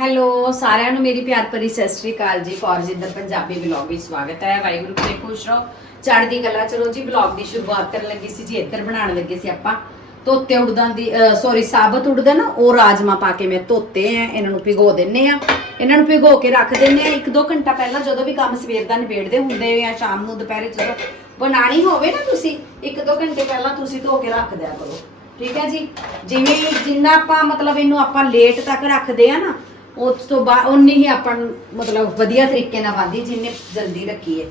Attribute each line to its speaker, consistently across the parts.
Speaker 1: Hello, ਸਾਰਿਆਂ ਨੂੰ ਮੇਰੀ ਪਿਆਰ ਭਰੀ ਸਤਿ ਸ੍ਰੀ ਅਕਾਲ ਜੀ। ਫੌਰਜਿੰਦਰ ਪੰਜਾਬੀ ਵਲੌਗ ਵਿੱਚ ਸਵਾਗਤ ਹੈ। ਵਾਹਿਗੁਰੂ ਜੀ ਖੁਸ਼ ਰਹੋ। ਚੜ੍ਹਦੀ ਕਲਾ, ਚਲੋ ਜੀ, ਵਲੌਗ ਦੀ ਸ਼ੁਰੂਆਤ ਕਰਨ ਲੱਗੀ ਸੀ ਜੀ, ਇੱਧਰ ਬਣਾਉਣ ਲੱਗੇ ਸੀ ਆਪਾਂ। ਧੋਤੇ ਉੜਦਾਂ ਦੀ ਸੌਰੀ ਸਾਬਤ ਉੜਦਾ ਨਾ, ਉਹ ਰਾਜਮਾ ਪਾ ਕੇ ਮੈਂ ਧੋਤੇ ਆ। ਇਹਨਾਂ ਨੂੰ ਭਿਗੋ ਦਿੰਨੇ ਆ। ਇਹਨਾਂ ਨੂੰ ਭਿਗੋ ਕੇ ਰੱਖ ਦਿੰਨੇ ਆ। ਇੱਕ ਦੋ ਘੰਟਾ ਪਹਿਲਾਂ ਜਦੋਂ ਵੀ ਕੰਮ ਸਵੇਰ ਦਾ ਨਿਬੇੜਦੇ ਹੁੰਦੇ ਆ, ਸ਼ਾਮ ਨੂੰ ਦੁਪਹਿਰੇ ਜਦੋਂ ਬਣਾਣੀ ਹੋਵੇ ਨਾ ਤੁਸੀਂ, ਇੱਕ ਦੋ ਘੰਟੇ ਪਹਿਲਾਂ ਤੁਸੀਂ ਧੋ ਕੇ ਰੱਖ ਦਿਆ ਕਰੋ। ਠੀਕ ਹੈ ਜੀ? ਜਿਵੇਂ ਜਿੰਨਾ ਆਪਾਂ, ਮਤਲਬ ਇਹਨੂੰ ਆਪਾਂ ਲੇਟ ਤੱਕ ਰੱਖਦੇ ਆ ਨਾ ਉਸ ਤੋਂ ਬਾਅਦ ਉਨੀ ਹੀ ਆਪਾਂ ਨੂੰ ਮਤਲਬ ਵਧੀਆ ਤਰੀਕੇ ਨਾਲ ਬਣਦੀ ਜਿੰਨੇ ਜਲਦੀ ਰੱਖੀਏ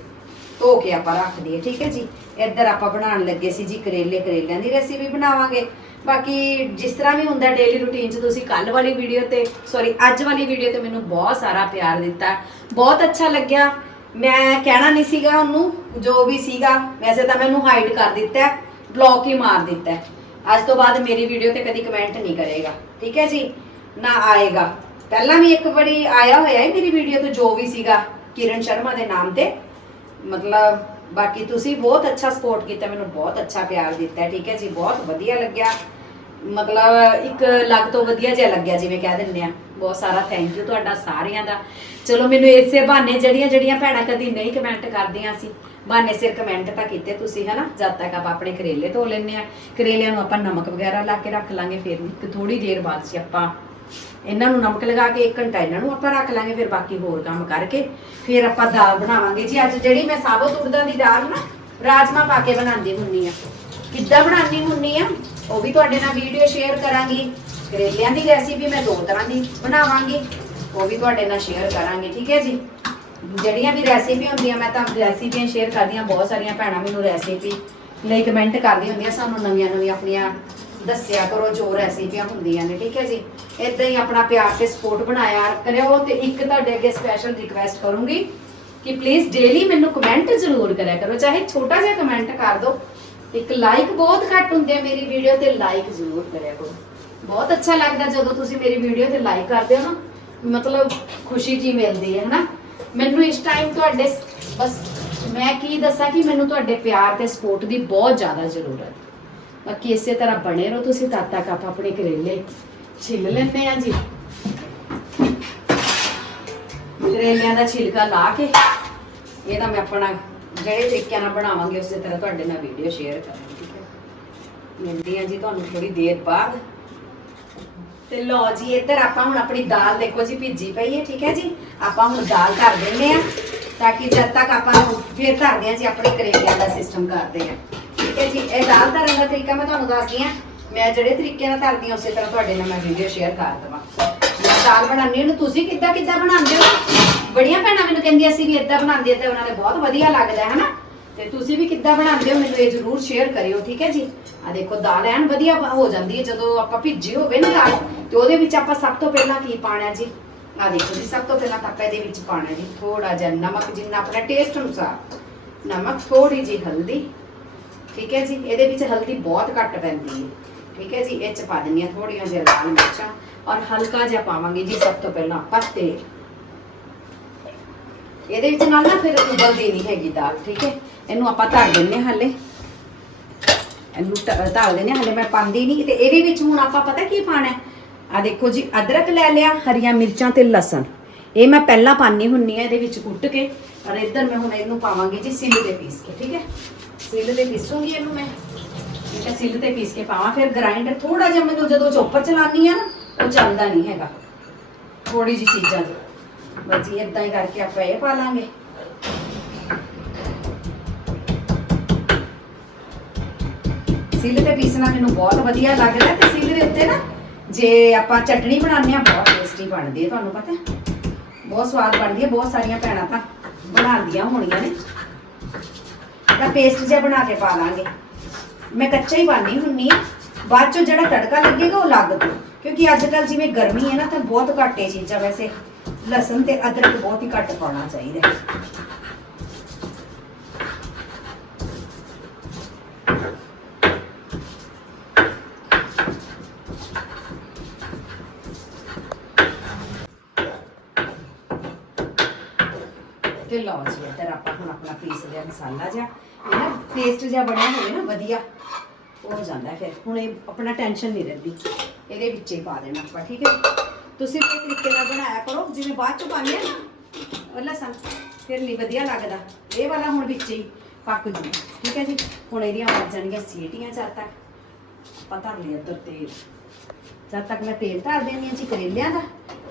Speaker 1: ਧੋ ਕੇ ਆਪਾਂ ਰੱਖ ਦਈਏ, ਠੀਕ ਹੈ ਜੀ? ਇੱਧਰ ਆਪਾਂ ਬਣਾਉਣ ਲੱਗੇ ਸੀ ਜੀ ਕਰੇਲੇ, ਕਰੇਲਿਆਂ ਦੀ ਰੈਸਿਪੀ ਬਣਾਵਾਂਗੇ। ਬਾਕੀ ਜਿਸ ਤਰ੍ਹਾਂ ਵੀ ਹੁੰਦਾ ਡੇਲੀ ਰੂਟੀਨ 'ਚ, ਤੁਸੀਂ ਕੱਲ ਵਾਲੀ ਵੀਡੀਓ ਤੇ ਸੌਰੀ ਅੱਜ ਵਾਲੀ ਵੀਡੀਓ ਤੇ ਮੈਨੂੰ ਬਹੁਤ ਸਾਰਾ ਪਿਆਰ ਦਿੱਤਾ। ਬਹੁਤ ਅੱਛਾ ਲੱਗਿਆ। ਮੈਂ ਕਹਿਣਾ ਨਹੀਂ ਸੀਗਾ ਉਹਨੂੰ, ਜੋ ਵੀ ਸੀਗਾ, ਵੈਸੇ ਤਾਂ ਮੈਨੂੰ ਹਾਈਡ ਕਰ ਦਿੱਤਾ ਬਲੌਕ ਹੀ ਮਾਰ ਦਿੱਤਾ ਅੱਜ ਤੋਂ ਬਾਅਦ ਮੇਰੀ ਵੀਡੀਓ ਤੇ ਕਦੀ ਕਮੈਂਟ ਨਹੀਂ ਕਰੇਗਾ, ਠੀਕ ਹੈ ਜੀ? ਨਾ ਆਏਗਾ। ਪਹਿਲਾਂ ਵੀ ਇੱਕ ਵਾਰੀ ਆਇਆ ਹੋਇਆ ਹੈ ਮੇਰੀ ਵੀਡੀਓ ਤੋਂ, ਜੋ ਵੀ ਸੀਗਾ ਕਿਰਨ ਸ਼ਰਮਾ ਦੇ ਨਾਮ ਤੇ। ਮਤਲਬ ਬਾਕੀ ਤੁਸੀਂ ਬਹੁਤ ਅੱਛਾ ਸਪੋਰਟ ਕੀਤਾ, ਮੈਨੂੰ ਬਹੁਤ ਅੱਛਾ ਪਿਆਰ ਦਿੱਤਾ ਠੀਕ ਹੈ ਜੀ, ਬਹੁਤ ਵਧੀਆ ਲੱਗਿਆ। ਮਤਲਬ ਇੱਕ ਲੱਗ ਤੋਂ ਵਧੀਆ ਜਿਹਾ ਲੱਗਿਆ ਜਿਵੇਂ ਕਹਿ ਦਿੰਦੇ ਆ। ਬਹੁਤ ਸਾਰਾ ਥੈਂਕ ਯੂ ਤੁਹਾਡਾ ਸਾਰਿਆਂ ਦਾ। ਚਲੋ ਮੈਨੂੰ ਇਸੇ ਬਹਾਨੇ ਜਿਹੜੀਆਂ ਜਿਹੜੀਆਂ ਭੈਣਾਂ ਕਦੀ ਨਹੀਂ ਕਮੈਂਟ ਕਰਦੀਆਂ ਸੀ, ਬਹਾਨੇ ਸਿਰ ਕਮੈਂਟ ਤਾਂ ਕੀਤੇ ਤੁਸੀਂ, ਹਨਾ? ਜਦ ਤੱਕ ਆਪਾਂ ਆਪਣੇ ਕਰੇਲੇ ਧੋ ਲੈਣੇ ਆ। ਕਰੇਲਿਆਂ ਨੂੰ ਆਪਾਂ ਨਮਕ ਵਗੈਰਾ ਲਾ ਕੇ ਰੱਖ ਲਾਂਗੇ, ਫਿਰ ਇੱਕ ਥੋੜੀ ਦੇਰ ਬਾਅਦ ਸੀ ਆਪਾਂ ਇਹਨਾਂ ਨੂੰ ਨਮਕ ਲਗਾ ਕੇ 1 ਘੰਟਾ ਇਹਨਾਂ ਨੂੰ ਆਪਾਂ ਰੱਖ ਲਾਂਗੇ, ਫਿਰ ਬਾਕੀ ਹੋਰ ਕੰਮ ਕਰਕੇ। ਫਿਰ ਆਪਾਂ ਦਾਲ ਬਣਾਵਾਂਗੇ। ਜੀ, ਅੱਜ ਜਿਹੜੀ ਮੈਂ ਸਾਬਤ ਉੜਦਾਂ ਦੀ ਦਾਲ ਨਾ, ਰਾਜਮਾ ਪਾ ਕੇ ਬਣਾਉਂਦੀ ਹੁੰਨੀ ਆ ਕਿੱਦਾਂ ਬਣਾਉਂਦੀ ਹੁੰਨੀ ਆ ਉਹ ਵੀ ਤੁਹਾਡੇ ਨਾਲ ਵੀਡੀਓ ਸ਼ੇਅਰ ਕਰਾਂਗੀ। ਕਰੇਲਿਆਂ ਦੀ ਰੈਸਿਪੀ ਮੈਂ ਦੋ ਤਰ੍ਹਾਂ ਦੀ ਬਣਾਵਾਂਗੀ, ਉਹ ਵੀ ਤੁਹਾਡੇ ਨਾਲ ਸ਼ੇਅਰ ਕਰਾਂਗੇ, ਠੀਕ ਹੈ ਜੀ? ਜਿਹੜੀਆਂ ਵੀ ਰੈਸਿਪੀ ਹੁੰਦੀਆਂ, ਮੈਂ ਤਾਂ ਰੈਸਿਪੀਆਂ ਸ਼ੇਅਰ ਕਰਦੀਆਂ ਬਹੁਤ ਸਾਰੀਆਂ ਭੈਣਾਂ ਮੈਨੂੰ ਰੈਸਿਪੀ ਲਈ ਕਮੈਂਟ ਕਰਦੀਆਂ ਹੁੰਦੀਆਂ, ਸਾਨੂੰ ਨਵੀਆਂ ਨਵੀਆਂ ਆਪਣੀਆਂ ਦੱਸਿਆ ਕਰੋ, ਜੋ ਰੈਸਿਪੀਆਂ ਹੁੰਦੀਆਂ ਨੇ, ਠੀਕ ਹੈ ਜੀ? ਇਦਾਂ ਹੀ ਆਪਣਾ ਪਿਆਰ ਤੇ ਸਪੋਰਟ ਬਣਾਇਆ ਕਰਿਓ ਤੇ ਇੱਕ ਤੁਹਾਡੇ ਅੱਗੇ ਸਪੈਸ਼ਲ ਰਿਕਵੈਸਟ ਕਰੂੰਗੀ ਕਿ ਪਲੀਜ਼ ਡੇਲੀ ਮੈਨੂੰ ਕਮੈਂਟ ਜ਼ਰੂਰ ਕਰਿਆ ਕਰੋ। ਚਾਹੇ ਛੋਟਾ ਜਿਹਾ ਕਮੈਂਟ ਕਰ ਦਿਓ ਇੱਕ ਲਾਈਕ ਬਹੁਤ ਘੱਟ ਹੁੰਦੇ ਆ ਮੇਰੀ ਵੀਡੀਓ ਤੇ ਲਾਈਕ ਜ਼ਰੂਰ ਕਰਿਆ ਕਰੋ। ਬਹੁਤ ਅੱਛਾ ਲੱਗਦਾ ਜਦੋਂ ਤੁਸੀਂ ਮੇਰੀ ਵੀਡੀਓ ਤੇ ਲਾਈਕ ਕਰਦੇ ਹੋ ਨਾ। ਮਤਲਬ ਖੁਸ਼ੀ ਜੀ ਮਿਲਦੀ ਹੈ, ਹਨਾ? ਮੈਨੂੰ ਇਸ ਟਾਈਮ ਤੁਹਾਡੇ ਬਸ ਮੈਂ ਕੀ ਦੱਸਾਂ ਕਿ ਮੈਨੂੰ ਤੁਹਾਡੇ ਪਿਆਰ ਤੇ ਸਪੋਰਟ ਦੀ ਬਹੁਤ ਜ਼ਿਆਦਾ ਜ਼ਰੂਰਤ ਹੈ। ਬਾਕੀ ਇਸੇ ਤਰ੍ਹਾਂ ਬਣੇ ਰਹੋ ਤੁਸੀਂ, ਤਦ ਤੱਕ ਆਪਾਂ ਆਪਣੇ ਕਰੇਲੇ ਛਿੱਲ ਲੈਂਦੇ ਆ ਜੀ। ਕਰੇਲਿਆਂ ਦਾ ਛਿਲਕਾ ਲਾ ਕੇ, ਇਹ ਤਾਂ ਮੈਂ ਆਪਣਾ ਜਿਹੜੇ ਤਰੀਕੇ ਨਾਲ ਬਣਾਵਾਂਗੇ, ਉਸੇ ਤਰ੍ਹਾਂ ਤੁਹਾਡੇ ਨਾਲ ਵੀਡੀਓ ਸ਼ੇਅਰ ਕਰਾਂਗੀ, ਠੀਕ ਹੈ। ਮਿਲਦੀ ਆ ਜੀ ਤੁਹਾਨੂੰ ਥੋੜੀ ਦੇਰ ਬਾਅਦ। ਤੇ ਲਓ ਜੀ, ਇੱਧਰ ਆਪਾਂ ਹੁਣ ਆਪਣੀ ਦਾਲ ਦੇਖੋ ਜੀ, ਭਿੱਜੀ ਪਈ ਹੈ, ਠੀਕ ਹੈ ਜੀ। ਆਪਾਂ ਹੁਣ ਦਾਲ ਧਰ ਦਿੰਦੇ ਆ ਤਾਂ ਕਿ ਜਦ ਤੱਕ ਆਪਾਂ ਫਿਰ ਧਰਦੇ ਆ ਜੀ, ਆਪਣੇ ਕਰੇਲਿਆਂ ਦਾ ਸਿਸਟਮ ਕਰਦੇ ਆ ਠੀਕ ਹੈ ਜੀ, ਇਹ ਦਾਲ ਧਰਨ ਦਾ ਤਰੀਕਾ ਮੈਂ ਤੁਹਾਨੂੰ ਦੱਸਦੀ ਆ ਮੈਂ ਜਿਹੜੇ ਤਰੀਕੇ ਨਾਲ ਧਰਦੀ ਆ ਉਸੇ ਤਰ੍ਹਾਂ ਤੁਹਾਡੇ ਨਾਲ ਮੈਂ ਵੀਡੀਓ ਸ਼ੇਅਰ ਕਰ ਦਵਾਂ। ਮੈਂ ਦਾਲ ਬਣਾਉਣੀ ਉਹਨੂੰ ਤੁਸੀਂ ਕਿੱਦਾਂ ਕਿੱਦਾਂ ਬਣਾਉਂਦੇ ਹੋ? ਬੜੀਆਂ ਭੈਣਾਂ ਮੈਨੂੰ ਕਹਿੰਦੀਆਂ ਸੀ ਵੀ ਇਦਾਂ ਬਣਾਉਂਦੀ ਆ ਤੇ ਉਹਨਾਂ ਦੇ ਬਹੁਤ ਵਧੀਆ ਲੱਗਦਾ ਹੈ ਹਨਾ ਤੇ ਤੁਸੀਂ ਵੀ ਕਿੱਦਾਂ ਬਣਾਉਂਦੇ ਹੋ, ਮੈਨੂੰ ਇਹ ਜ਼ਰੂਰ ਸ਼ੇਅਰ ਕਰਿਓ, ਠੀਕ ਹੈ ਜੀ? ਆ ਦੇਖੋ, ਦਾਲ ਐਨ ਵਧੀਆ ਹੋ ਜਾਂਦੀ ਹੈ, ਜਦੋਂ ਆਪਾਂ ਭਿੱਜੀ ਹੋਵੇ ਨਾ ਦਾਲ, ਤੇ ਉਹਦੇ ਵਿੱਚ ਆਪਾਂ ਸਭ ਤੋਂ ਪਹਿਲਾਂ ਕੀ ਪਾਣਾ ਜੀ? ਆ ਦੇਖੋ ਜੀ, ਸਭ ਤੋਂ ਪਹਿਲਾਂ ਤਾਂ ਆਪਾਂ ਇਹਦੇ ਵਿੱਚ ਪਾਣਾ ਜੀ ਥੋੜਾ ਜਿਹਾ ਨਮਕ, ਜਿੰਨਾ ਆਪਣਾ ਟੇਸਟ ਅਨੁਸਾਰ। ਨਮਕ ਥੋੜੀ ਜੀ ਹਲਦੀ ਠੀਕ ਹੈ ਜੀ? ਇਹਦੇ ਵਿੱਚ ਹਲਦੀ ਬਹੁਤ ਘੱਟ ਪੈਂਦੀ ਹੈ। ਠੀਕ ਹੈ ਜੀ? ਇਹ ਚ ਪਾ ਦਿੰਨੀ ਆ ਥੋੜੀਆਂ ਜਿਹਾ ਲਾਲ ਮਿਰਚਾਂ ਔਰ ਹਲਕਾ ਜਿਹਾ ਪਾਵਾਂਗੇ ਜੀ ਸਭ ਤੋਂ ਪਹਿਲਾਂ ਆਪਾਂ ਤੇਲ। ਇਹਦੇ ਵਿੱਚ ਨਾਲ ਨਾ ਫਿਰ ਉਬਲਦੀ ਨਹੀਂ ਹੈਗੀ ਦਾਲ ਠੀਕ ਹੈ? ਇਹਨੂੰ ਆਪਾਂ ਧਰ ਦਿੰਨੇ ਹਾਂ ਹਲੇ। ਇਹਨੂੰ ਧਰ ਦਿੰਨੇ ਹਾਂ, ਹਲੇ ਮੈਂ ਪਾਉਂਦੀ ਨਹੀਂ ਤੇ ਇਹਦੇ ਵਿੱਚ ਹੁਣ ਆਪਾਂ ਪਤਾ ਕੀ ਪਾਣਾ ਹੈ? ਆ ਦੇਖੋ ਜੀ ਅਦਰਕ ਲੈ ਲਿਆ ਹਰੀਆਂ ਮਿਰਚਾਂ ਤੇ ਲਸਣ। ਇਹ ਮੈਂ ਪਹਿਲਾਂ ਪਾਣੀ ਹੁੰਨੀ ਆ ਇਹਦੇ ਵਿੱਚ ਕੁੱਟ ਕੇ ਔਰ ਇੱਧਰ ਮੈਂ ਹੁਣ ਇਹਨੂੰ ਪਾਵਾਂਗੀ ਜੀ ਸਿਲ ਤੇ ਪੀਸ ਕੇ ਠੀਕ ਹੈ? ਸਿੱਲ ਤੇ ਪੀਸੂੰਗੀ ਇਹਨੂੰ ਮੈਂ। ਠੀਕ ਹੈ ਸਿਲ ਤੇ ਪੀਸ ਕੇ ਪਾਵਾਂ। ਫਿਰ ਗ੍ਰਾਈਂਡਰ ਥੋੜਾ ਜਿਹਾ ਮੈਨੂੰ ਜਦੋਂ ਚੋਪਰ ਚਲਾਨੀ ਆ ਨਾ, ਉਹ ਚੱਲਦਾ ਨਹੀਂ ਹੈਗਾ। ਥੋੜੀ ਜੀ ਚੀਜ਼ਾਂ ਦੀ। ਬਸ ਜੀ ਇਦਾਂ ਹੀ ਕਰਕੇ ਆਪਾਂ ਇਹ ਪਾ ਲਾਂਗੇ। ਸਿਲ ਤੇ ਪੀਸਣਾ ਮੈਨੂੰ ਬਹੁਤ ਵਧੀਆ ਲੱਗਦਾ ਤੇ ਸਿਲ ਦੇ ਉੱਤੇ ਨਾ, ਜੇ ਆਪਾਂ ਚਟਣੀ ਬਣਾਉਂਦੇ ਆ ਬਹੁਤ ਟੇਸਟੀ ਬਣਦੀ ਹੈ, ਤੁਹਾਨੂੰ ਪਤਾ ਬਹੁਤ ਸਵਾਦ ਬਣਦੀ ਹੈ, ਬਹੁਤ ਸਾਰੀਆਂ ਭੈਣਾਂ ਤਾਂ ਬਣਾਉਂਦੀਆਂ ਹੋਣੀਆਂ ਨੇ। ਤਾਂ ਪੇਸਟ ਜਿਹਾ ਬਣਾ ਕੇ ਪਾ ਲਾਂਗੇ। ਮੈਂ ਕੱਚਾ ਹੀ ਪਾਣੀ ਹੁੰਨੀ ਬਾਅਦ ਚੋਂ ਜਿਹੜਾ ਤੜਕਾ ਲੱਗੇਗਾ ਉਹ ਲੱਗ ਤੋਂ ਕਿਉਂਕਿ ਅੱਜ ਕੱਲ ਜਿਵੇਂ ਗਰਮੀ ਹੈ ਨਾ, ਤਾਂ ਬਹੁਤ ਘੱਟ ਇਹ ਚੀਜ਼ਾਂ ਵੈਸੇ। ਲਸਣ ਤੇ ਅਦਰਕ ਬਹੁਤ ਹੀ ਘੱਟ ਪਾਉਣਾ ਚਾਹੀਦਾ ਤੇ ਲਓ ਜੀ, ਇੱਧਰ ਆਪਾਂ ਹੁਣ ਆਪਣਾ ਪੀਸ ਲਿਆ ਮਸਾਲਾ ਜਿਹਾ, ਇਹ ਨਾ ਪੇਸਟ ਜਿਹਾ ਬਣਿਆ ਹੋਵੇ ਨਾ, ਵਧੀਆ ਹੋ ਜਾਂਦਾ ਫਿਰ। ਹੁਣ ਇਹ ਆਪਣਾ ਟੈਨਸ਼ਨ ਨਹੀਂ ਰਹਿੰਦੀ, ਇਹਦੇ ਵਿੱਚ ਹੀ ਪਾ ਦੇਣਾ ਆਪਾਂ, ਠੀਕ ਹੈ? ਤੁਸੀਂ ਵੀ ਤਰੀਕੇ ਨਾਲ ਬਣਾਇਆ ਕਰੋ, ਜਿਵੇਂ ਬਾਅਦ ਚ ਪਾਉਂਦੇ ਆ ਨਾ, ਉਹ ਲਸਣ, ਫਿਰ ਨਹੀਂ ਵਧੀਆ ਲੱਗਦਾ। ਇਹ ਵਾਲਾ ਹੁਣ ਵਿੱਚ ਹੀ ਪੱਕ ਜੂ, ਠੀਕ ਹੈ ਜੀ? ਹੁਣ ਇਹਦੀਆਂ ਵੱਜ ਜਾਣਗੀਆਂ ਸੀਟੀਆਂ ਜਦ ਤੱਕ। ਪਤਾ ਨਹੀਂ ਇੱਧਰ ਤੇਲ। ਜਦ ਤੱਕ ਮੈਂ ਤੇਲ ਧਰ ਦੇਣੀ ਆ ਜੀ ਕਰੇਲਿਆਂ ਦਾ,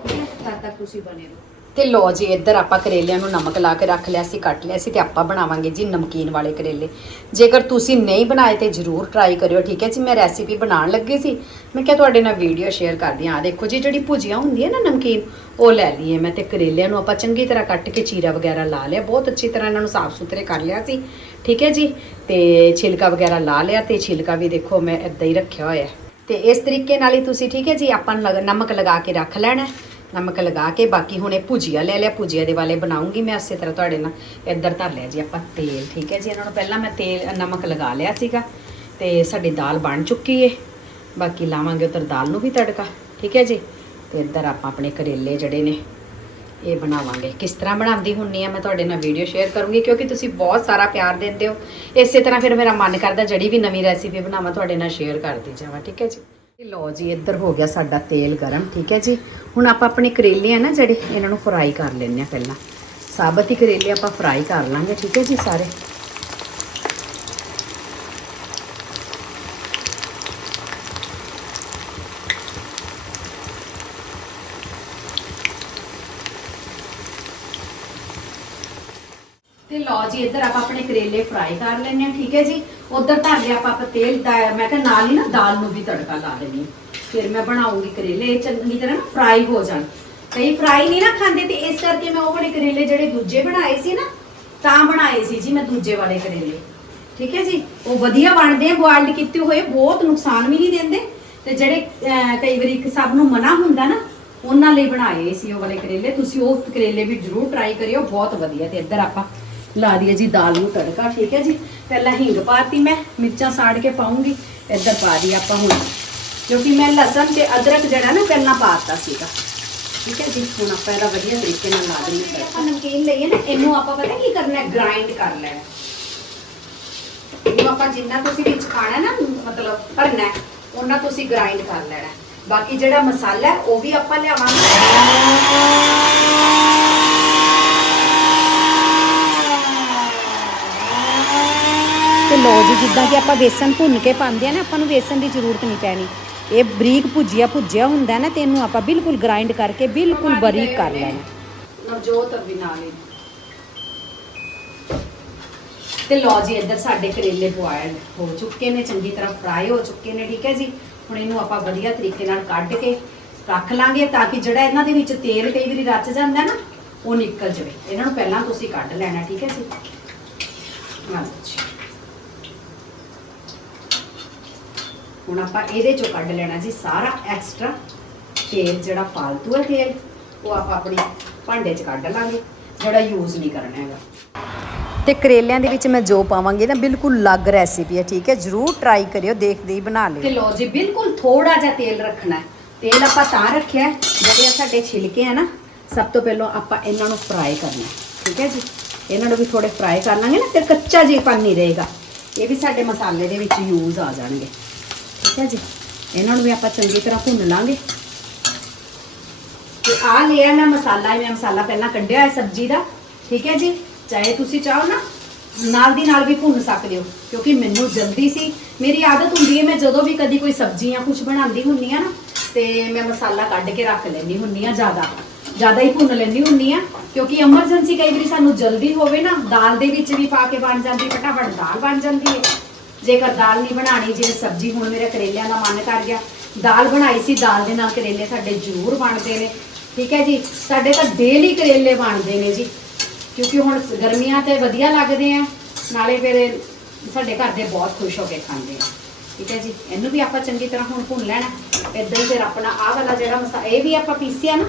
Speaker 1: ਠੀਕ ਹੈ? ਤਦ ਤੱਕ ਤੁਸੀਂ ਬਣੇ ਰਹੋ। ਤੇ ਲੋ ਜੀ, ਇੱਧਰ ਆਪਾਂ ਕਰੇਲਿਆਂ ਨੂੰ ਨਮਕ ਲਾ ਕੇ ਰੱਖ ਲਿਆ ਸੀ, ਕੱਟ ਲਿਆ ਸੀ ਤੇ ਆਪਾਂ ਬਣਾਵਾਂਗੇ ਜੀ ਨਮਕੀਨ ਵਾਲੇ ਕਰੇਲੇ। ਜੇਕਰ ਤੁਸੀਂ ਨਹੀਂ ਬਣਾਏ ਤੇ ਜਰੂਰ ਟਰਾਈ ਕਰਿਓ, ਠੀਕ ਹੈ ਜੀ? ਮੈਂ ਰੈਸਿਪੀ ਬਣਾਉਣ ਲੱਗੀ ਸੀ। ਮੈਂ ਕਿਹਾ ਤੁਹਾਡੇ ਨਾਲ ਵੀਡੀਓ ਸ਼ੇਅਰ ਕਰਦੀ ਹਾਂ। ਆ ਦੇਖੋ ਜੀ, ਜਿਹੜੀ ਭੁਜੀਆਂ ਹੁੰਦੀਆਂ ਨਾ ਨਮਕੀਨ, ਉਹ ਲੈ ਲਈਏ ਮੈਂ ਤੇ ਕਰੇਲਿਆਂ ਨੂੰ ਆਪਾਂ ਚੰਗੀ ਤਰ੍ਹਾਂ ਕੱਟ ਕੇ ਚੀਰਾ ਵਗੈਰਾ ਲਾ ਲਿਆ। ਬਹੁਤ ਅੱਛੀ ਤਰ੍ਹਾਂ ਇਹਨਾਂ ਨੂੰ ਸਾਫ਼ ਸੁਥਰੇ ਕਰ ਲਿਆ ਸੀ, ਠੀਕ ਹੈ ਜੀ? ਤੇ ਛਿਲਕਾ ਵਗੈਰਾ ਲਾ ਲਿਆ ਤੇ ਛਿਲਕਾ ਵੀ ਦੇਖੋ ਮੈਂ ਇਦਾਂ ਹੀ ਰੱਖਿਆ ਹੋਇਆ। ਹੈ। ਤੇ ਇਸ ਤਰੀਕੇ ਨਾਲ ਹੀ ਤੁਸੀਂ, ਠੀਕ ਹੈ ਜੀ, ਆਪਾਂ ਨਮਕ ਲਗਾ ਕੇ ਰੱਖ ਲੈਣਾ। ਨਮਕ ਲਗਾ ਕੇ, ਬਾਕੀ ਹੁਣ ਇਹ ਭੁਜੀਆ ਲੈ ਲਿਆ, ਭੁਜੀਆ ਦੇ ਵਾਲੇ ਬਣਾਉਂਗੀ ਮੈਂ ਉਸੇ ਤਰ੍ਹਾਂ ਤੁਹਾਡੇ ਨਾਲ। ਇੱਧਰ ਧਰ ਲਿਆ ਜੀ ਆਪਾਂ ਤੇਲ, ਠੀਕ ਹੈ ਜੀ? ਇਹਨਾਂ ਨੂੰ ਪਹਿਲਾਂ ਮੈਂ ਤੇਲ, ਨਮਕ ਲਗਾ ਲਿਆ ਸੀਗਾ ਤੇ ਸਾਡੀ ਦਾਲ ਬਣ ਚੁੱਕੀ ਏ। ਬਾਕੀ ਲਾਵਾਂਗੇ ਉਧਰ ਦਾਲ ਨੂੰ ਵੀ ਤੜਕਾ, ਠੀਕ ਹੈ ਜੀ? ਤੇ ਇੱਧਰ ਆਪਾਂ ਆਪਣੇ ਕਰੇਲੇ ਜਿਹੜੇ ਨੇ, ਇਹ ਬਣਾਵਾਂਗੇ। ਕਿਸ ਤਰ੍ਹਾਂ ਬਣਾਉਂਦੀ ਹੁੰਨੀ ਆ ਮੈਂ ਤੁਹਾਡੇ ਨਾਲ ਵੀਡੀਓ ਸ਼ੇਅਰ ਕਰੂੰਗੀ, ਕਿਉਂਕਿ ਤੁਸੀਂ ਬਹੁਤ ਸਾਰਾ ਪਿਆਰ ਦਿੰਦੇ ਹੋ। ਇਸੇ ਤਰ੍ਹਾਂ ਫਿਰ ਮੇਰਾ ਮਨ ਕਰਦਾ ਜਿਹੜੀ ਵੀ ਨਵੀਂ ਰੈਸਿਪੀ ਬਣਾਵਾਂ, ਤੁਹਾਡੇ ਨਾਲ ਸ਼ੇਅਰ ਕਰਦੀ ਜਾਵਾਂ, ਠੀਕ ਹੈ ਜੀ? ਲੋ ਜੀ, ਇੱਧਰ ਹੋ ਗਿਆ ਸਾਡਾ ਤੇਲ ਗਰਮ, ਠੀਕ ਹੈ ਜੀ। ਹੁਣ ਆਪਾਂ ਆਪਣੇ ਕਰੇਲੇ ਆ ਨਾ ਜਿਹੜੇ, ਇਹਨਾਂ ਨੂੰ ਫਰਾਈ ਕਰ ਲੈਂਦੇ ਆ ਪਹਿਲਾਂ। ਸਾਬਤ ਹੀ ਕਰੇਲੇ ਆਪਾਂ ਫਰਾਈ ਕਰ ਲਾਂਗੇ, ਠੀਕ ਹੈ ਜੀ ਸਾਰੇ। ਤੇ ਲਓ ਜੀ, ਇੱਧਰ ਆਪਾਂ ਆਪਣੇ ਕਰੇਲੇ ਫਰਾਈ ਕਰ ਲੈਣੇ ਆ ਠੀਕ ਹੈ ਜੀ। ਉਧਰ ਧਰ ਲਿਆ ਆਪਾਂ ਤੇਲ ਦਾ, ਮੈਂ ਕਿਹਾ ਨਾਲ ਹੀ ਨਾ ਦਾਲ ਨੂੰ ਵੀ ਤੜਕਾ ਲਾ ਦੇਣੀ ਫਿਰ ਮੈਂ ਬਣਾਉਂਗੀ ਕਰੇਲੇ ਚੰਗੀ ਤਰ੍ਹਾਂ ਨਾ ਫਰਾਈ ਹੋ ਜਾਣ। ਕਈ ਫਰਾਈ ਨਹੀਂ ਨਾ ਖਾਂਦੇ ਤੇ ਇਸ ਕਰਕੇ ਮੈਂ ਉਹ ਵਾਲੇ ਕਰੇਲੇ ਜਿਹੜੇ ਦੂਜੇ ਬਣਾਏ ਸੀ ਨਾ, ਤਾਂ ਬਣਾਏ ਸੀ ਜੀ ਮੈਂ ਦੂਜੇ ਵਾਲੇ ਕਰੇਲੇ। ਠੀਕ ਹੈ ਜੀ? ਉਹ ਵਧੀਆ ਬਣਦੇ ਆ ਬੋਇਲਡ ਕੀਤੇ ਹੋਏ, ਬਹੁਤ ਨੁਕਸਾਨ ਵੀ ਨਹੀਂ ਦਿੰਦੇ। ਤੇ ਜਿਹੜੇ ਕਈ ਵਾਰੀ ਸਭ ਨੂੰ ਮਨਾ ਹੁੰਦਾ ਨਾ, ਉਹਨਾਂ ਲਈ ਬਣਾਏ ਸੀ ਉਹ ਵਾਲੇ ਕਰੇਲੇ। ਤੁਸੀਂ ਉਹ ਕਰੇਲੇ ਵੀ ਜ਼ਰੂਰ ਟਰਾਈ ਕਰਿਓ, ਬਹੁਤ ਵਧੀਆ ਤੇ ਇੱਧਰ ਆਪਾਂ ਲਾ ਦਈਏ ਜੀ ਦਾਲ ਨੂੰ ਤੜਕਾ ਠੀਕ ਹੈ ਜੀ? ਪਹਿਲਾਂ ਹਿੰਗ ਪਾਤੀ ਮੈਂ ਮਿਰਚਾਂ ਸਾੜ ਕੇ ਪਾਉਂਗੀ ਇੱਧਰ ਪਾ ਦੀ ਆਪਾਂ ਹੁਣ। ਕਿਉਂਕਿ ਮੈਂ ਲਸਣ ਤੇ ਅਦਰਕ ਜਿਹੜਾ ਨਾ ਪਹਿਲਾਂ ਪਾਤਾ ਸੀਗਾ। ਠੀਕ ਹੈ ਜੀ? ਹੁਣ ਆਪਾਂ ਇਹਦਾ ਵਧੀਆ ਤਰੀਕੇ ਨਾਲ ਲਾ ਦਈਏ। ਆਪਾਂ ਨਮਕੀਨ ਲਈਏ ਨਾ ਇਹਨੂੰ ਆਪਾਂ ਪਤਾ ਕੀ ਕਰਨਾ ਹੈ? ਗ੍ਰਾਈਂਡ ਕਰ ਲੈਣਾ ਇਹਨੂੰ ਆਪਾਂ ਜਿੰਨਾ ਤੁਸੀਂ ਵਿੱਚ ਖਾਣਾ ਨਾ ਮਤਲਬ ਭਰਨਾ ਹੈ, ਉਹਨਾਂ ਤੁਸੀਂ ਗ੍ਰਾਈਂਡ ਕਰ ਲੈਣਾ ਬਾਕੀ ਜਿਹੜਾ ਮਸਾਲਾ ਉਹ ਵੀ ਆਪਾਂ ਲਿਆਵਾਂਗੇ। ਤੇ ਲੋ ਜੀ, ਜਿੱਦਾਂ ਕਿ ਆਪਾਂ ਬੇਸਨ ਭੁੰਨ ਕੇ ਪਾਉਂਦੇ ਆ ਨਾ, ਆਪਾਂ ਨੂੰ ਬੇਸਨ ਦੀ ਜ਼ਰੂਰਤ ਨਹੀਂ ਪੈਣੀ। ਇਹ ਬਰੀਕ ਭੁਜਿਆ ਭੁਜਿਆ ਹੁੰਦਾ ਨਾ, ਤੇ ਇਹਨੂੰ ਆਪਾਂ ਬਿਲਕੁਲ ਗ੍ਰਾਈਂਡ ਕਰਕੇ ਬਿਲਕੁਲ ਬਰੀਕ ਕਰ ਲੈਣਾ। ਨਵਜੋਤ ਵੀ ਤੇ ਲਓ ਜੀ, ਇੱਧਰ ਸਾਡੇ ਕਰੇਲੇ ਬੋਇਲ ਹੋ ਚੁੱਕੇ ਨੇ, ਚੰਗੀ ਤਰ੍ਹਾਂ ਫਰਾਈ ਹੋ ਚੁੱਕੇ ਨੇ, ਠੀਕ ਹੈ ਜੀ? ਹੁਣ ਇਹਨੂੰ ਆਪਾਂ ਵਧੀਆ ਤਰੀਕੇ ਨਾਲ ਕੱਢ ਕੇ ਰੱਖ ਲਾਂਗੇ, ਤਾਂ ਕਿ ਜਿਹੜਾ ਇਹਨਾਂ ਦੇ ਵਿੱਚ ਤੇਲ ਕਈ ਵਾਰੀ ਰਚ ਜਾਂਦਾ ਨਾ, ਉਹ ਨਿਕਲ ਜਾਵੇ। ਇਹਨਾਂ ਨੂੰ ਪਹਿਲਾਂ ਤੁਸੀਂ ਕੱਢ ਲੈਣਾ, ਠੀਕ ਹੈ ਜੀ? ਹਾਂ ਜੀ। ਹੁਣ ਆਪਾਂ ਇਹਦੇ ਚੋਂ ਕੱਢ ਲੈਣਾ ਜੀ ਸਾਰਾ ਐਕਸਟਰਾ ਤੇਲ ਜਿਹੜਾ ਫਾਲਤੂ ਹੈ ਤੇਲ ਉਹ ਆਪਾਂ ਆਪਣੀ ਭਾਂਡੇ 'ਚ ਕੱਢ ਲਾਂਗੇ ਜਿਹੜਾ ਯੂਜ਼ ਨਹੀਂ ਕਰਨਾ ਹੈਗਾ। ਤੇ ਕਰੇਲਿਆਂ ਦੇ ਵਿੱਚ ਮੈਂ ਜੋ ਪਾਵਾਂਗੀ ਨਾ ਬਿਲਕੁਲ ਅਲੱਗ ਰੈਸਿਪੀ ਹੈ ਠੀਕ ਹੈ ਜਰੂਰ ਟਰਾਈ ਕਰਿਓ ਦੇਖਦੇ ਹੀ ਬਣਾ ਲਿਓ। ਤੇ ਲੋ ਜੀ ਬਿਲਕੁਲ ਥੋੜਾ ਜਿਹਾ ਤੇਲ ਰੱਖਣਾ ਹੈ। ਤੇਲ ਆਪਾਂ ਤਾਂ ਰੱਖਿਆ ਜਿਹੜੇ ਸਾਡੇ ਛਿਲਕੇ ਆ ਨਾ ਸਭ ਤੋਂ ਪਹਿਲਾਂ ਆਪਾਂ ਇਹਨਾਂ ਨੂੰ ਫਰਾਈ ਕਰਨਾ ਠੀਕ ਹੈ ਜੀ? ਇਹਨਾਂ ਨੂੰ ਵੀ ਥੋੜੇ ਫਰਾਈ ਕਰ ਲਾਂਗੇ ਨਾ ਤੇ ਕੱਚਾ ਜੀਪਨ ਨਹੀਂ ਰਹੇਗਾ ਇਹ ਵੀ ਸਾਡੇ ਮਸਾਲੇ ਦੇ ਵਿੱਚ ਯੂਜ਼ ਆ ਜਾਣਗੇ। ਠੀਕ ਹੈ ਜੀ। ਇਹਨਾਂ ਨੂੰ ਵੀ ਆਪਾਂ ਚੰਗੀ ਤਰ੍ਹਾਂ ਭੁੰਨ ਲਾਂਗੇ। ਤੇ ਆ ਲਿਆ ਮੈਂ ਮਸਾਲਾ, ਇਹ ਮੈਂ ਮਸਾਲਾ ਪਹਿਲਾਂ ਕੱਢਿਆ ਹੈ ਸਬਜ਼ੀ ਦਾ। ਠੀਕ ਹੈ ਜੀ? ਚਾਹੇ ਤੁਸੀਂ ਚਾਹੋ ਨਾ, ਨਾਲ ਦੀ ਨਾਲ ਵੀ ਭੁੰਨ ਸਕਦੇ ਹੋ। ਕਿਉਂਕਿ ਮੈਨੂੰ ਜਲਦੀ ਸੀ। ਮੇਰੀ ਆਦਤ ਹੁੰਦੀ ਹੈ, ਮੈਂ ਜਦੋਂ ਵੀ ਕਦੀ ਕੋਈ ਸਬਜ਼ੀ ਜਾਂ ਕੁਝ ਬਣਾਉਂਦੀ ਹੁੰਨੀ ਆ ਨਾ, ਤੇ ਮੈਂ ਮਸਾਲਾ ਕੱਢ ਕੇ ਰੱਖ ਲੈਂਦੀ ਹੁੰਨੀ ਆ ਜ਼ਿਆਦਾ। ਜ਼ਿਆਦਾ ਹੀ ਭੁੰਨ ਲੈਂਦੀ ਹੁੰਨੀ ਆ ਕਿਉਂਕਿ ਐਮਰਜੈਂਸੀ ਕਈ ਵਾਰੀ ਸਾਨੂੰ ਜਲਦੀ ਹੋਵੇ ਨਾ, ਦਾਲ ਦੇ ਵਿੱਚ ਵੀ ਪਾ ਕੇ ਬਣ ਜਾਂਦੀ ਫਟਾਫਟ ਦਾਲ ਬਣ ਜਾਂਦੀ ਹੈ। ਜੇਕਰ ਦਾਲ ਨਹੀਂ ਬਣਾਣੀ, ਜਿਵੇਂ ਸਬਜ਼ੀ ਹੁਣ ਮੇਰੇ ਕਰੇਲਿਆਂ ਦਾ ਮਨ ਕਰ ਗਿਆ। ਦਾਲ ਬਣਾਈ ਸੀ, ਦਾਲ ਦੇ ਨਾਲ ਕਰੇਲੇ ਸਾਡੇ ਜ਼ਰੂਰ ਬਣਦੇ ਨੇ। ਠੀਕ ਹੈ ਜੀ? ਸਾਡੇ ਤਾਂ ਡੇਲੀ ਕਰੇਲੇ ਬਣਦੇ ਨੇ ਜੀ। ਕਿਉਂਕਿ ਹੁਣ ਗਰਮੀਆਂ ਤੇ ਵਧੀਆ ਲੱਗਦੇ ਆ, ਨਾਲੇ ਫਿਰ ਸਾਡੇ ਘਰ ਦੇ ਬਹੁਤ ਖੁਸ਼ ਹੋ ਕੇ ਖਾਂਦੇ ਆ। ਠੀਕ ਹੈ ਜੀ? ਇਹਨੂੰ ਵੀ ਆਪਾਂ ਚੰਗੀ ਤਰ੍ਹਾਂ ਹੁਣ ਭੁੰਨ ਲੈਣਾ। ਇਦਾਂ ਹੀ ਫਿਰ ਆਪਣਾ ਆਹ ਵਾਲਾ ਜਿਹੜਾ ਮਸਾ, ਇਹ ਵੀ ਆਪਾਂ ਪੀਸਿਆ ਨਾ,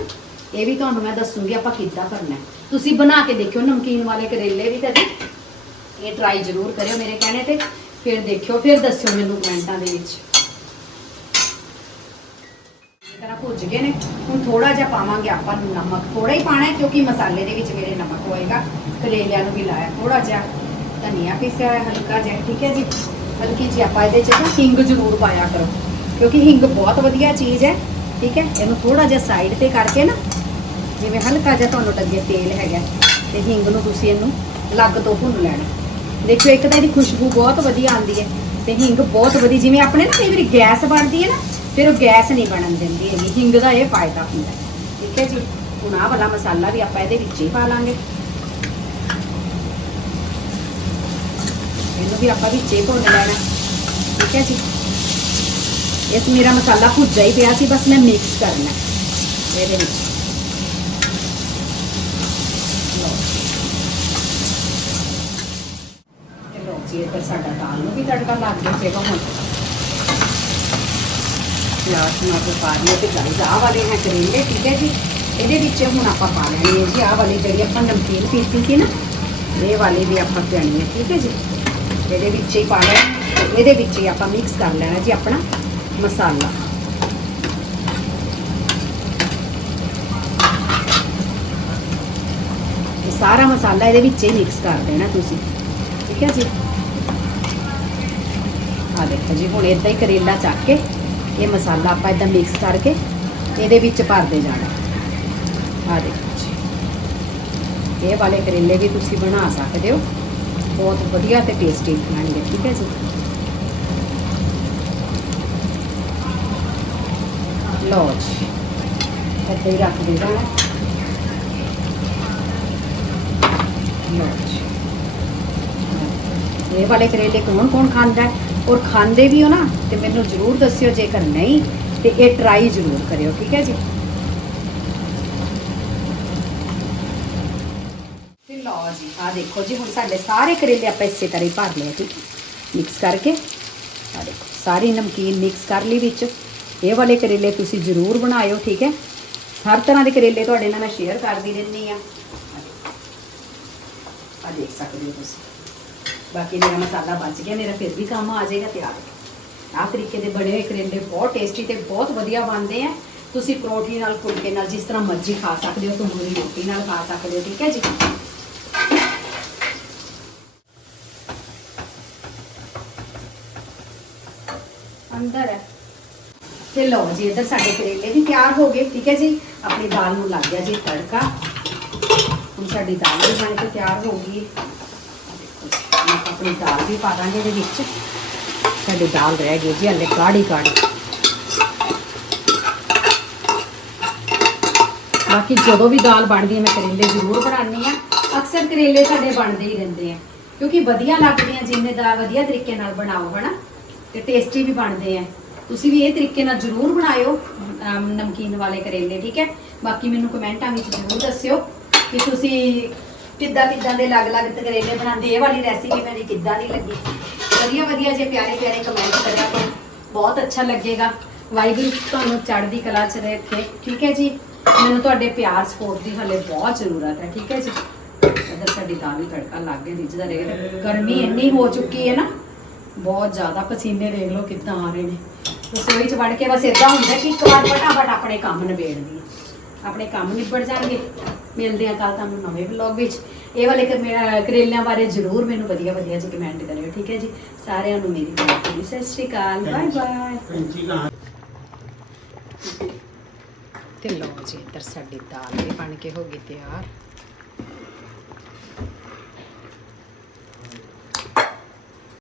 Speaker 1: ਇਹ ਵੀ ਤੁਹਾਨੂੰ ਮੈਂ ਦੱਸੂਗੀ ਆਪਾਂ ਕਿੱਦਾਂ ਕਰਨਾ ਤੁਸੀਂ ਬਣਾ ਕੇ ਦੇਖਿਓ ਨਮਕੀਨ ਵਾਲੇ ਕਰੇਲੇ ਵੀ ਕਦੇ। ਇਹ ਟਰਾਈ ਜ਼ਰੂਰ ਕਰਿਓ ਮੇਰੇ ਕਹਿਣੇ ਤੇ। ਫਿਰ ਦੇਖਿਓ, ਫਿਰ ਦੱਸਿਓ ਮੈਨੂੰ ਕਮੈਂਟਾਂ ਦੇ ਵਿੱਚ। ਤਰ੍ਹਾਂ ਭੁੱਜ ਗਏ ਨੇ। ਹੁਣ ਥੋੜਾ ਜਿਹਾ ਪਾਵਾਂਗੇ ਆਪਾਂ ਨਮਕ। ਥੋੜਾ ਹੀ ਪਾਣਾ ਹੈ, ਕਿਉਂਕਿ ਮਸਾਲੇ ਦੇ ਵਿੱਚ ਮੇਰੇ ਨਮਕ ਹੋਏਗਾ। ਕਰੇਲਿਆਂ ਨੂੰ ਵੀ ਲਾਇਆ ਥੋੜਾ ਜਿਹਾ। ਧਨੀਆ ਪੀਸਿਆ ਹੋਇਆ ਹਲਕਾ ਜਿਹਾ, ਠੀਕ ਹੈ ਜੀ? ਹਲਕੀ ਜੀ ਆਪਾਂ ਇਹਦੇ ਚ ਨਾ ਹਿੰਗ ਜ਼ਰੂਰ ਪਾਇਆ ਕਰੋ। ਕਿਉਂਕਿ ਹਿੰਗ ਬਹੁਤ ਵਧੀਆ ਚੀਜ਼ ਹੈ, ਠੀਕ ਹੈ? ਇਹਨੂੰ ਥੋੜਾ ਜਿਹਾ ਸਾਈਡ ਤੇ ਕਰਕੇ ਨਾ, ਜਿਵੇਂ ਹਲਕਾ ਜਿਹਾ ਤੁਹਾਨੂੰ ਲੱਗੇ ਤੇਲ ਹੈਗਾ, ਤੇ ਹਿੰਗ ਨੂੰ ਤੁਸੀਂ ਇਹਨੂੰ ਲੱਗ ਤੋਂ ਭੁੰਨ ਲੈਣਾ। ਦੇਖੋ ਇੱਕ ਤਾਂ ਇਹਦੀ ਖੁਸ਼ਬੂ ਬਹੁਤ ਵਧੀਆ ਆਉਂਦੀ ਹੈ ਤੇ ਹਿੰਗ ਬਹੁਤ ਵਧੀਆ, ਜਿਵੇਂ ਆਪਣੇ ਨਾ ਕਈ ਵਾਰੀ ਗੈਸ ਬਣਦੀ ਹੈ ਨਾ, ਫਿਰ ਉਹ ਗੈਸ ਨਹੀਂ ਬਣਨ ਦਿੰਦੀ ਹੈਗੀ। ਹਿੰਗ ਦਾ ਇਹ ਫਾਇਦਾ ਹੁੰਦਾ ਠੀਕ ਹੈ ਜੀ? ਹੁਣ ਆਹ ਵਾਲਾ ਮਸਾਲਾ ਵੀ ਆਪਾਂ ਇਹਦੇ ਵਿੱਚ ਹੀ ਪਾ ਲਾਂਗੇ। ਇਹਨੂੰ ਵੀ ਆਪਾਂ ਵਿੱਚ ਭੁੰਨ ਲੈਣਾ। ਠੀਕ ਹੈ ਜੀ? ਇਸ ਮੇਰਾ ਮਸਾਲਾ ਭੁੱਜਾ ਹੀ ਪਿਆ ਸੀ, ਬਸ ਮੈਂ ਮਿਕਸ ਕਰਨਾ ਇਹਦੇ ਵਿੱਚ ਲਓ। ਤੇ ਲਓ ਇੱਧਰ ਸਾਡਾ ਦਾਲ ਨੂੰ ਵੀ ਤੜਕਾ ਲੱਗ ਗਿਆ ਪਏਗਾ ਹੁਣ ਪਿਆਜ਼ ਟਮਾਟਰ ਪਾ ਦਿਓ ਤੇ ਗਾਈਸ ਆਹ ਵਾਲੇ ਹੈ ਕਰੇਲੇ ਠੀਕ ਹੈ ਜੀ, ਇਹਦੇ ਵਿੱਚ ਹੁਣ ਆਪਾਂ ਪਾ ਲੈਣੀ ਹੈ ਜੀ, ਆਹ ਵਾਲੀ ਜਿਹੜੀ ਆਪਾਂ ਨਮਕੀਨ ਪੀਸੀ ਸੀ ਨਾ, ਇਹ ਵਾਲੀ ਵੀ ਆਪਾਂ ਪੈਣੀ ਹੈ ਠੀਕ ਹੈ ਜੀ? ਇਹਦੇ ਵਿੱਚ ਹੀ ਪਾ ਲੈਣਾ ਇਹਦੇ ਵਿੱਚ ਹੀ ਆਪਾਂ ਮਿਕਸ ਕਰ ਲੈਣਾ ਜੀ ਆਪਣਾ ਮਸਾਲਾ। ਇਹ ਸਾਰਾ ਮਸਾਲਾ ਇਹਦੇ ਵਿੱਚ ਹੀ ਮਿਕਸ ਕਰ ਦੇਣਾ ਤੁਸੀਂ, ਠੀਕ ਹੈ ਜੀ? ਆ ਦੇਖੋ ਜੀ, ਹੁਣ ਇਦਾਂ ਹੀ ਕਰੇਲਾ ਚੱਕ ਕੇ ਇਹ ਮਸਾਲਾ ਆਪਾਂ ਇਦਾਂ ਮਿਕਸ ਕਰਕੇ ਇਹਦੇ ਵਿੱਚ ਭਰਦੇ ਜਾਣਾ। ਆ ਦੇਖੋ ਜੀ। ਇਹ ਵਾਲੇ ਕਰੇਲੇ ਵੀ ਤੁਸੀਂ ਬਣਾ ਸਕਦੇ ਹੋ। ਬਹੁਤ ਵਧੀਆ ਤੇ ਟੇਸਟੀ ਬਣਨਗੇ, ਠੀਕ ਹੈ ਜੀ? ਲਓ ਜੀ, ਇੱਥੇ ਹੀ ਰੱਖ ਦੇ ਜਾਣਾ ਲਓ ਜੀ। ਇਹ ਵਾਲੇ ਕਰੇਲੇ ਕੌਣ ਕੌਣ ਖਾਂਦਾ? ਹੈ ਔਰ ਖਾਂਦੇ ਵੀ ਹੋ ਨਾ, ਤੇ ਮੈਨੂੰ ਜ਼ਰੂਰ ਦੱਸਿਓ ਜੇਕਰ ਨਹੀਂ, ਤੇ ਇਹ ਟਰਾਈ ਜ਼ਰੂਰ ਕਰਿਓ, ਠੀਕ ਹੈ ਜੀ? ਤੇ ਲਓ ਜੀ ਆ ਦੇਖੋ ਜੀ, ਹੁਣ ਸਾਡੇ ਸਾਰੇ ਕਰੇਲੇ ਆਪਾਂ ਇਸੇ ਤਰ੍ਹਾਂ ਹੀ ਭਰ ਲਏ ਠੀਕ ਮਿਕਸ ਕਰਕੇ ਆ ਦੇਖੋ, ਸਾਰੀ ਨਮਕੀਨ ਮਿਕਸ ਕਰ ਲਈ ਵਿੱਚ। ਇਹ ਵਾਲੇ ਕਰੇਲੇ ਤੁਸੀਂ ਜ਼ਰੂਰ ਬਣਾਇਓ, ਠੀਕ ਹੈ? ਹਰ ਤਰ੍ਹਾਂ ਦੇ ਕਰੇਲੇ ਤੁਹਾਡੇ ਨਾਲ ਮੈਂ ਸ਼ੇਅਰ ਕਰਦੀ ਰਹਿੰਦੀ ਆ ਆ ਦੇਖ ਸਕਦੇ ਹੋ ਤੁਸੀਂ। ਬਾਕੀ ਮੇਰਾ ਮਸਾਲਾ ਬਚ ਗਿਆ ਮੇਰਾ ਫਿਰ ਵੀ ਕੰਮ ਆ ਜਾਏਗਾ ਤਿਆਰ। ਆਹ ਤਰੀਕੇ ਦੇ ਬਣੇ ਹੋਏ ਕਰੇਲੇ ਬਹੁਤ ਟੇਸਟੀ ਤੇ ਬਹੁਤ ਵਧੀਆ ਬਣਦੇ ਆ। ਤੁਸੀਂ ਪਰੌਂਠੀ ਨਾਲ, ਫੁਲਕੇ ਨਾਲ ਜਿਸ ਤਰ੍ਹਾਂ ਮਰਜ਼ੀ ਖਾ ਸਕਦੇ ਹੋ, ਤੰਦੂਰੀ ਰੋਟੀ ਨਾਲ ਖਾ ਸਕਦੇ ਹੋ, ਠੀਕ ਹੈ ਜੀ? ਅੰਦਰ ਹੈ। ਤੇ ਲਓ ਜੀ, ਇੱਧਰ ਸਾਡੇ ਕਰੇਲੇ ਵੀ ਤਿਆਰ ਹੋ ਗਏ, ਠੀਕ ਹੈ ਜੀ? ਆਪਣੀ ਦਾਲ ਨੂੰ ਲੱਗ ਗਿਆ ਜੀ ਤੜਕਾ। ਹੁਣ ਸਾਡੀ ਦਾਲ ਵੀ ਬਣ ਕੇ ਤਿਆਰ ਹੋ ਗਈ ਹੈ। ਆਪਾਂ ਆਪਣੀ ਦਾਲ ਵੀ ਪਾ ਦਾਂਗੇ ਇਹਦੇ ਵਿੱਚ। ਸਾਡੀ ਦਾਲ ਰਹਿ ਗਈ ਜੀ, ਹਲੇ ਗਾੜੀ ਗਾੜੀ ਬਾਕੀ ਜਦੋਂ ਵੀ ਦਾਲ ਬਣਦੀ ਹੈ, ਮੈਂ ਕਰੇਲੇ ਜ਼ਰੂਰ ਬਣਾਉਂਦੀ ਆ ਅਕਸਰ ਕਰੇਲੇ ਸਾਡੇ ਬਣਦੇ ਹੀ ਰਹਿੰਦੇ ਆ, ਕਿਉਂਕਿ ਵਧੀਆ ਲੱਗਦੇ ਆ ਜਿੰਨੇ ਦਾ ਵਧੀਆ ਤਰੀਕੇ ਨਾਲ ਬਣਾਓ, ਹਨਾ? ਤੇ ਟੇਸਟੀ ਵੀ ਬਣਦੇ ਆ। ਤੁਸੀਂ ਵੀ ਇਹ ਤਰੀਕੇ ਨਾਲ ਜ਼ਰੂਰ ਬਣਾਇਓ ਨਮਕੀਨ ਵਾਲੇ ਕਰੇਲੇ, ਠੀਕ ਹੈ? ਬਾਕੀ ਮੈਨੂੰ ਕਮੈਂਟਾਂ ਵਿੱਚ ਜ਼ਰੂਰ ਦੱਸਿਓ ਕਿ ਤੁਸੀਂ ਕਿੱਦਾਂ ਕਿੱਦਾਂ ਦੇ ਅਲੱਗ-ਅਲੱਗ ਤਕਰੇਲੇ ਬਣਾਉਂਦੇ, ਇਹ ਵਾਲੀ ਰੈਸਿਪੀ ਮੇਰੀ ਕਿੱਦਾਂ ਦੀ ਲੱਗੀ? ਵਧੀਆ ਵਧੀਆ ਜੇ ਪਿਆਰੇ ਪਿਆਰੇ ਕਮੈਂਟ ਕਰਿਆ ਕਰੋ, ਬਹੁਤ ਅੱਛਾ ਲੱਗੇਗਾ। ਵਾਹਿਗੁਰੂ ਤੁਹਾਨੂੰ ਚੜ੍ਹਦੀ ਕਲਾ ਚ ਰੱਖੇ, ਠੀਕ ਹੈ ਜੀ? ਮੈਨੂੰ ਤੁਹਾਡੇ ਪਿਆਰ ਸਪੋਰਟ ਦੀ ਹਲੇ ਬਹੁਤ ਜ਼ਰੂਰਤ ਹੈ, ਠੀਕ ਹੈ ਜੀ? ਇਧਰ ਸਾਡੀ ਦਾਲ ਵੀ ਤੜਕਾ ਲੱਗ ਗਿਆ, ਰਿੱਝਦਾ ਰਹੇਗਾ ਤੇ ਗਰਮੀ ਇੰਨੀ ਹੋ ਚੁੱਕੀ ਹੈ ਨਾ, ਬਹੁਤ ਜ਼ਿਆਦਾ ਪਸੀਨੇ ਦੇਖ ਲਓ ਕਿੱਦਾਂ ਆ ਰਹੇ ਨੇ। ਰਸੋਈ ਚ ਵੜ ਕੇ ਬਸ ਇਦਾਂ ਹੁੰਦਾ ਕਿ ਇੱਕ ਵਾਰ ਫਟਾਫਟ ਆਪਣੇ ਕੰਮ ਨਿਬੇੜ ਲਈਏ ਆਪਣੇ ਕੰਮ ਨਿਬੜ ਜਾਣਗੇ। ਮਿਲਦੇ ਆ ਕੱਲ ਤੁਹਾਨੂੰ ਨਵੇਂ ਵਲੌਗ ਵਿੱਚ। ਇਹ ਵਾਲੇ ਕਰੇਲਿਆਂ ਬਾਰੇ ਜ਼ਰੂਰ ਮੈਨੂੰ ਵਧੀਆ ਵਧੀਆ ਜੀ ਕਮੈਂਟ ਕਰਿਓ ਠੀਕ ਹੈ ਜੀ? ਸਾਰਿਆਂ ਨੂੰ ਮੇਰੀ ਬਹੁਤ ਬਹੁਤ ਸਤਿ ਸ਼੍ਰੀ ਅਕਾਲ ਬਾਏ ਬਾਏ ਤੇ ਲਓ ਜੀ ਇੱਧਰ ਸਾਡੀ ਦਾਲ ਵੀ ਬਣ ਕੇ ਹੋ ਗਈ ਤਿਆਰ।